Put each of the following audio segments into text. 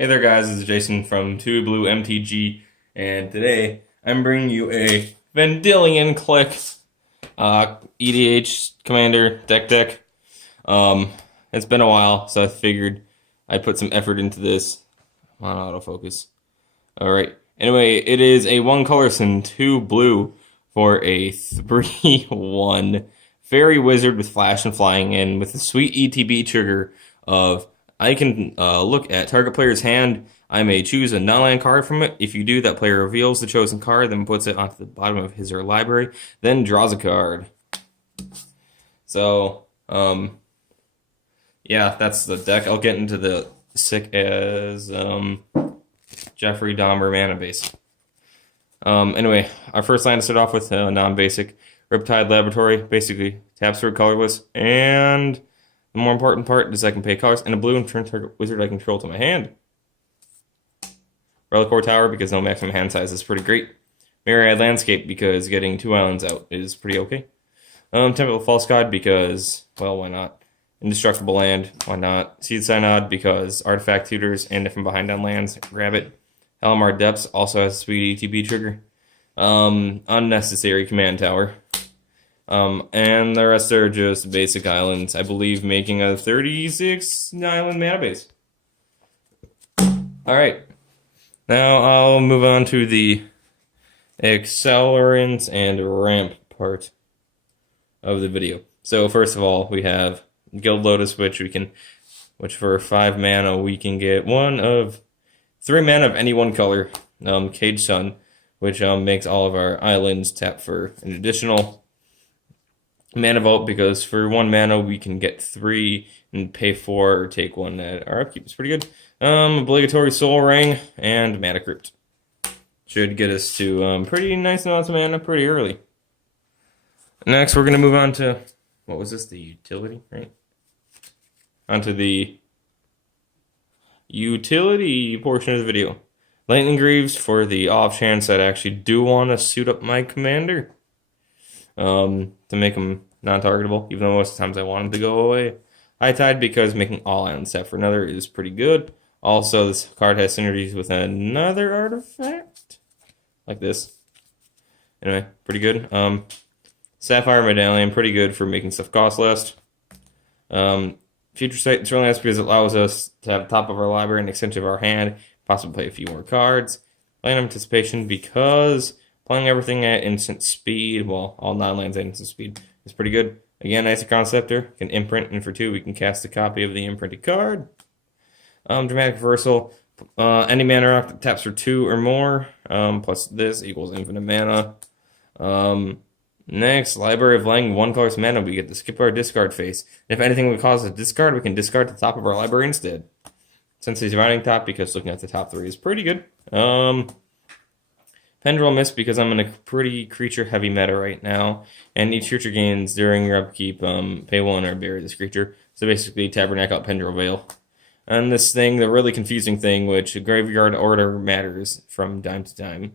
Hey there guys, this is Jason from 2 Blue MTG, and today I'm bringing you a Vendilion Clique EDH Commander deck. It's been a while, so I figured I'd put some effort into this. On autofocus. Alright, anyway, it is a 1 color and 2 blue for a 3/1 Fairy Wizard with Flash and Flying, and with the sweet ETB trigger of I can look at target player's hand. I may choose a non-land card from it. If you do, that player reveals the chosen card, then puts it onto the bottom of his or her library, then draws a card. So, yeah, that's the deck. I'll get into the sick as Jeffrey Dahmer mana base. Anyway, our first line to start off with non-basic Riptide Laboratory. Basically, taps for colorless, and the more important part is I can pay colors and a blue and turn target wizard I control to my hand. Reliquary Tower because no maximum hand size is pretty great. Myriad Landscape because getting 2 islands out is pretty okay. Temple of False God because, well, why not? Indestructible Land, why not? Seed Synod because artifact tutors, and if I'm behind on lands, grab it. Halimar Depths also has a sweet ETB trigger. Unnecessary Command Tower. And the rest are just basic islands, I believe, making a 36 island mana base. Alright. Now I'll move on to the Accelerants and ramp part of the video. So first of all, we have Guild Lotus, which for 5 mana we can get 1 of 3 mana of any 1 color. Cage Sun, which makes all of our islands tap for an additional Mana Vault, because for 1 mana we can get 3 and pay 4 or take 1 at our upkeep. It's pretty good. Obligatory Soul Ring and Mana Crypt should get us to pretty nice amounts of mana pretty early. Next, we're going to move on to, what was this, the utility, right? Onto the utility portion of the video. Lightning Greaves for the off chance I'd actually do want to suit up my commander. To make them non-targetable, even though most of the times I want them to go away. High Tide because making all islands tap for another is pretty good. Also, this card has synergies with another artifact, like this. Anyway, pretty good. Sapphire Medallion, pretty good for making stuff cost less. Future Sight, it's really nice because it allows us to have top of our library and extension of our hand, possibly play a few more cards. Land Anticipation because playing everything at instant speed, well, all non-lands at instant speed, is pretty good. Again, Isoconceptor can imprint, and for 2 we can cast a copy of the imprinted card. Dramatic Reversal, any mana rock that taps for 2 or more, plus this equals infinite mana. Next, Library of Lang, 1 color's mana, we get to skip our discard phase. And if anything would cause a discard, we can discard the top of our library instead. Since he's running top, because looking at the top 3 is pretty good. Pendulum Mist because I'm in a pretty creature-heavy meta right now, and each creature gains during your upkeep, pay 1 or bury this creature. So basically, Tabernacle out Pendrel Veil. And this thing, the really confusing thing, which Graveyard Order matters from time to time.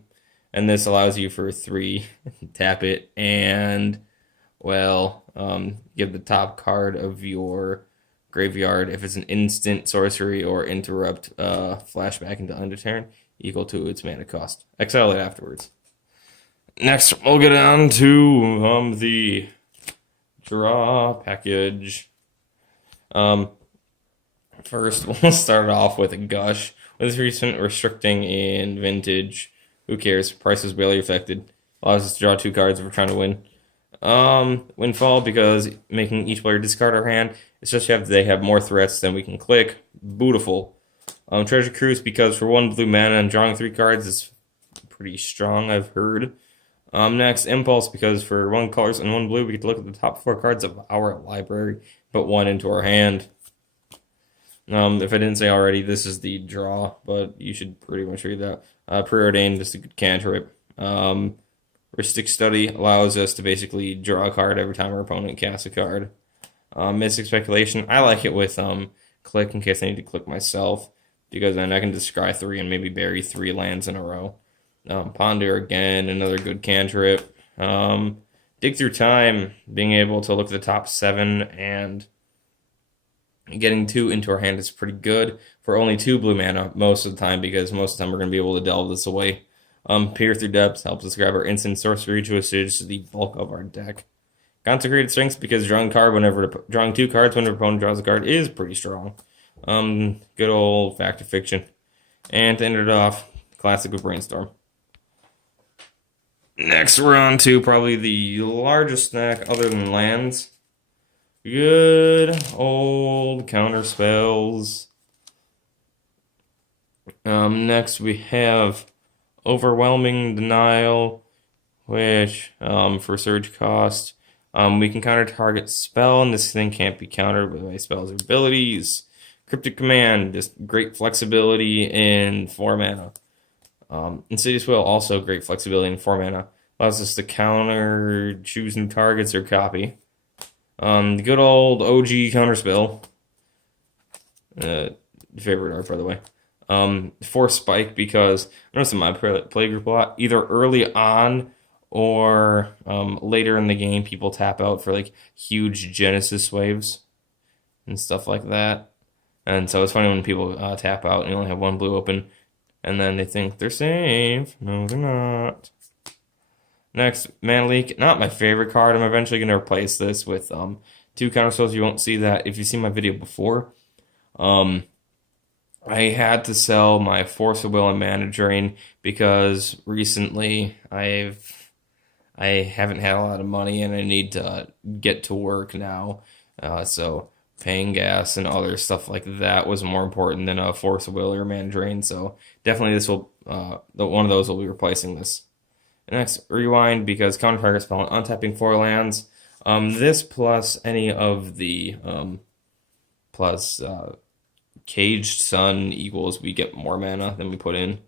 And this allows you for 3, tap it, and, well, give the top card of your graveyard, if it's an instant, sorcery, or interrupt, flashback into Underturn, equal to its mana cost. Exile it afterwards. Next, we'll get on to the draw package. First, we'll start off with a Gush. With recent restricting in Vintage, who cares? Price is barely affected. Allows us to draw 2 cards if we're trying to win. Windfall because making each player discard our hand, especially if they have more threats than we can click. Beautiful. Treasure Cruise because for 1 blue mana and drawing 3 cards is pretty strong, I've heard. Next, Impulse because for 1 colors and 1 blue we get to look at the top 4 cards of our library, put 1 into our hand. If I didn't say already, this is the draw, but you should pretty much read that. Preordained, just a good cantrip. Ristic Study allows us to basically draw a card every time our opponent casts a card. Mystic Speculation, I like it with Clique in case I need to click myself, because then I can just scry 3 and maybe bury 3 lands in a row. Ponder, again, another good cantrip. Dig Through Time, being able to look at the top 7 and Getting 2 into our hand is pretty good for only 2 blue mana most of the time, because most of the time we're going to be able to delve this away. Peer Through Depths helps us grab our instant sorcery to assist the bulk of our deck. Consecrated Strength, because drawing 2 cards whenever opponent draws a card is pretty strong. Good old Fact or Fiction. And to end it off, classic with Brainstorm. Next, we're on to probably the largest snack other than lands. Good old Counterspells. Next, we have Overwhelming Denial, which, for surge cost, we can counter target spell, and this thing can't be countered by spells or abilities. Cryptic Command, just great flexibility in 4 mana. Insidious Will, also great flexibility in 4 mana. Allows us to counter, choose new targets, or copy. The good old OG Counterspell. Favorite art, by the way. For Spike, because I noticed in my play group a lot, either early on or later in the game, people tap out for like huge Genesis waves and stuff like that. And so it's funny when people tap out and you only have 1 blue open, and then they think they're safe. No, they're not. Next, Mana Leak. Not my favorite card. I'm eventually going to replace this with 2 Counterspells. You won't see that if you see my video before. I had to sell my Force of Will and Mana Drain because recently I haven't had a lot of money and I need to get to work now. So paying gas and other stuff like that was more important than a Force of Will or Mana Drain. So definitely this will one of those will be replacing this. Next, Rewind, because counter target spell and untapping 4 lands. This plus any of the Caged Sun equals we get more mana than we put in.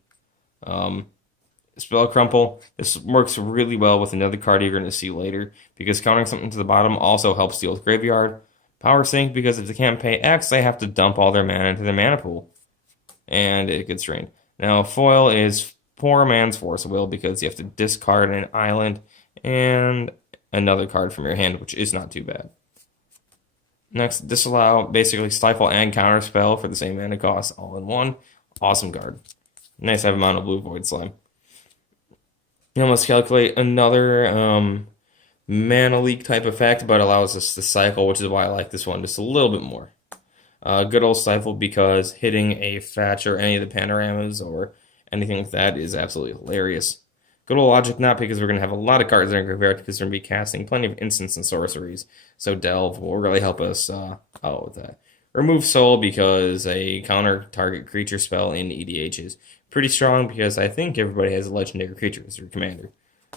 Spell Crumple. This works really well with another card you're going to see later, because countering something to the bottom also helps deal with Graveyard. Power Sink, because if they can't pay X, they have to dump all their mana into their mana pool, and it gets drained. Now, Foil is Poor Man's Force of Will, because you have to discard an island and another card from your hand, which is not too bad. Next, Disallow, basically Stifle and Counterspell for the same mana cost, all in one. Awesome card. Nice to have amount of Blue Void Slime. You almost calculate another Mana Leak type effect, but allows us to cycle, which is why I like this one just a little bit more. Good old Stifle, because hitting a fetch or any of the panoramas or anything like that is absolutely hilarious. Good old Logic Knot, because we're going to have a lot of cards in our graveyard, because we're going to be casting plenty of instants and sorceries. So Delve will really help us out with that. Remove Soul, because a counter target creature spell in EDH is pretty strong, because I think everybody has a legendary creature as their commander.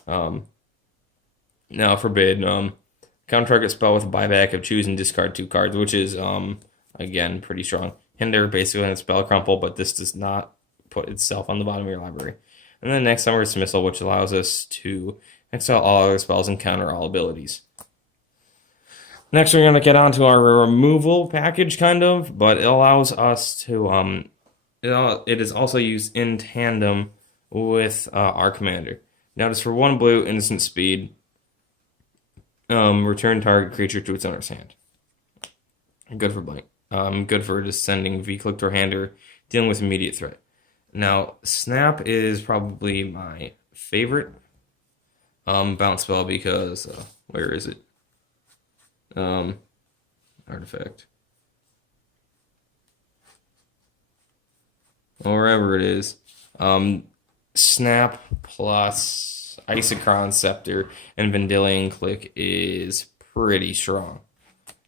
Now Forbid, counter target spell with a buyback of choose and discard 2 cards, which is again pretty strong. Hinder, basically a spell crumple, but this does not put itself on the bottom of your library. And then next, Summer Dismissal, which allows us to exile all other spells and counter all abilities. Next, we're going to get onto our removal package, kind of, but it allows us to, it is also used in tandem with our commander. Now, just for 1 blue, instant speed, return target creature to its owner's hand. Good for blank. Good for just sending V-Click to our hand or dealing with immediate threat. Now, Snap is probably my favorite bounce spell, because, where is it? Artifact. Well, wherever it is. Snap plus Isochron Scepter and Vendilion Clique is pretty strong,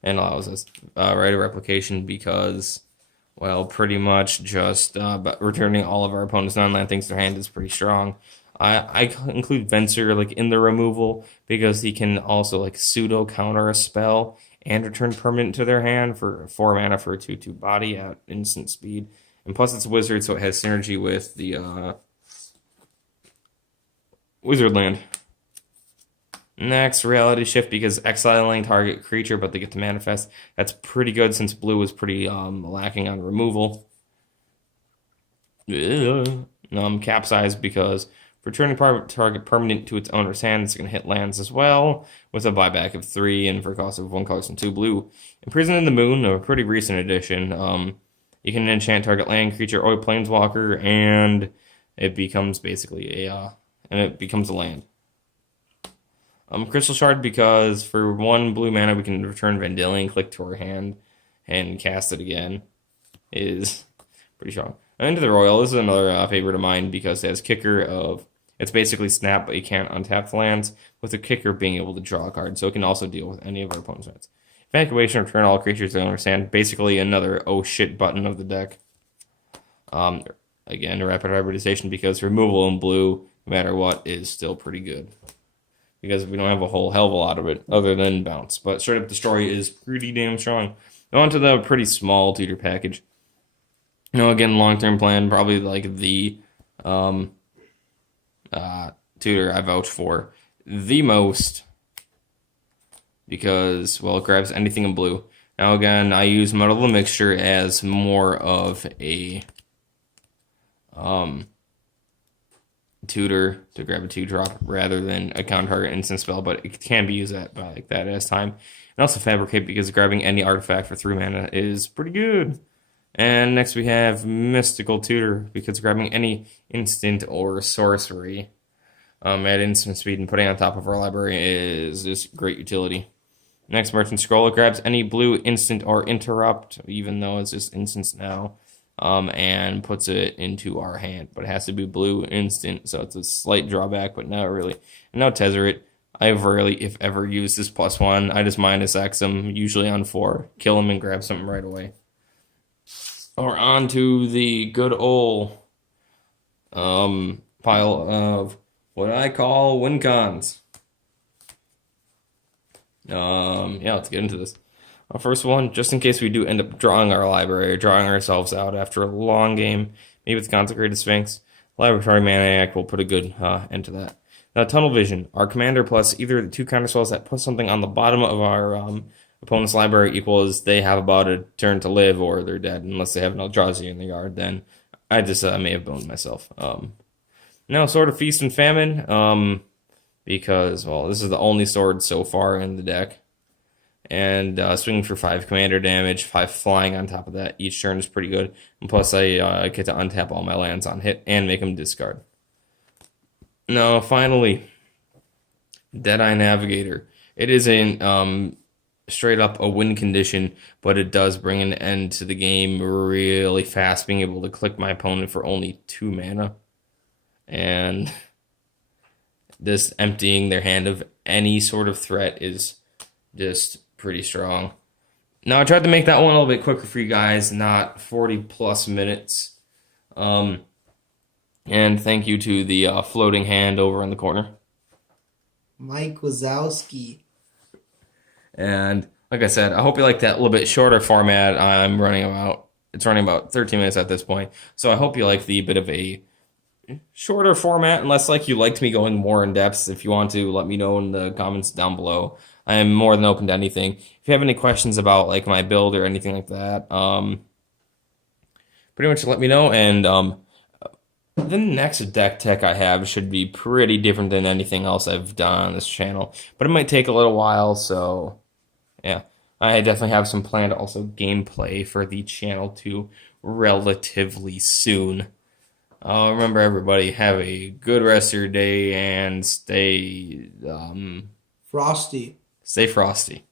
and allows us Rite of Replication, because, well, pretty much just returning all of our opponent's non-land things to their hand is pretty strong. I include Venser like in the removal, because he can also like pseudo counter a spell and return permanent to their hand for 4 mana for a 2/2 body at instant speed. And plus it's a wizard, so it has synergy with the wizard land. Next, Reality Shift, because exiling target creature, but they get to manifest. That's pretty good, since blue was pretty lacking on removal. Capsize, because For returning target permanent to its owner's hand, it's going to hit lands as well, with a buyback of 3, and for a cost of 1 color and 2 blue. Imprison in the Moon, a pretty recent addition. You can enchant target land, creature, or planeswalker, and it becomes basically a land. Crystal Shard, because for 1 blue mana we can return Vendilion, click to our hand, and cast it again, is pretty strong. Into the Royal, this is another favorite of mine because it has kicker of, it's basically snap, but you can't untap the lands, with the kicker being able to draw a card, so it can also deal with any of our opponent's lands. Evacuation, return all creatures to owner's hand, basically another oh shit button of the deck. Again, rapid hybridization, because removal in blue, no matter what, is still pretty good. Because we don't have a whole hell of a lot of it, other than bounce. But straight up destroy is pretty damn strong. Now onto the pretty small tutor package. Again, long-term plan, probably like the tutor I vouch for the most, because, well, it grabs anything in blue. Now again, I use Muddle the Mixture as more of a tutor to grab a 2-drop rather than a counter instant spell, but it can be used like that as time. And also Fabricate, because grabbing any artifact for 3 mana is pretty good. And next we have Mystical Tutor, because grabbing any instant or sorcery at instant speed and putting it on top of our library is just great utility. Next, Merchant Scroll, it grabs any blue instant or interrupt, even though it's just instants now, and puts it into our hand. But it has to be blue instant, so it's a slight drawback, but not really. And now Tezzeret, I've rarely, if ever, used this +1. I just minus X them, usually on 4, kill them and grab something right away. Or on to the good old pile of what I call win cons. Yeah, let's get into this. First one, just in case we do end up drawing our library, or drawing ourselves out after a long game, maybe with Consecrated Sphinx, Laboratory Maniac will put a good end to that. Now, Tunnel Vision, our commander plus either the 2 counterspells that put something on the bottom of our opponent's library equals they have about a turn to live or they're dead, unless they have an Eldrazi in the yard, then I just may have boned myself. Now, Sword of Feast and Famine, because, well, this is the only sword so far in the deck. And swinging for 5 commander damage, 5 flying on top of that. Each turn is pretty good. And plus, I get to untap all my lands on hit and make them discard. Now, finally, Deadeye Navigator. It is a straight up a win condition, but it does bring an end to the game really fast, being able to click my opponent for only 2 mana. And this emptying their hand of any sort of threat is just pretty strong. Now, I tried to make that one a little bit quicker for you guys, not 40+ minutes. And thank you to the floating hand over in the corner, Mike Wazowski. And like I said, I hope you like that little bit shorter format. It's running about 13 minutes at this point. So I hope you like the bit of a shorter format, unless like you liked me going more in depth. If you want to, let me know in the comments down below. I am more than open to anything. If you have any questions about like my build or anything like that, pretty much let me know. And the next deck tech I have should be pretty different than anything else I've done on this channel, but it might take a little while. So yeah, I definitely have some planned also gameplay for the channel too relatively soon. Remember, everybody, have a good rest of your day and stay Frosty. Stay frosty.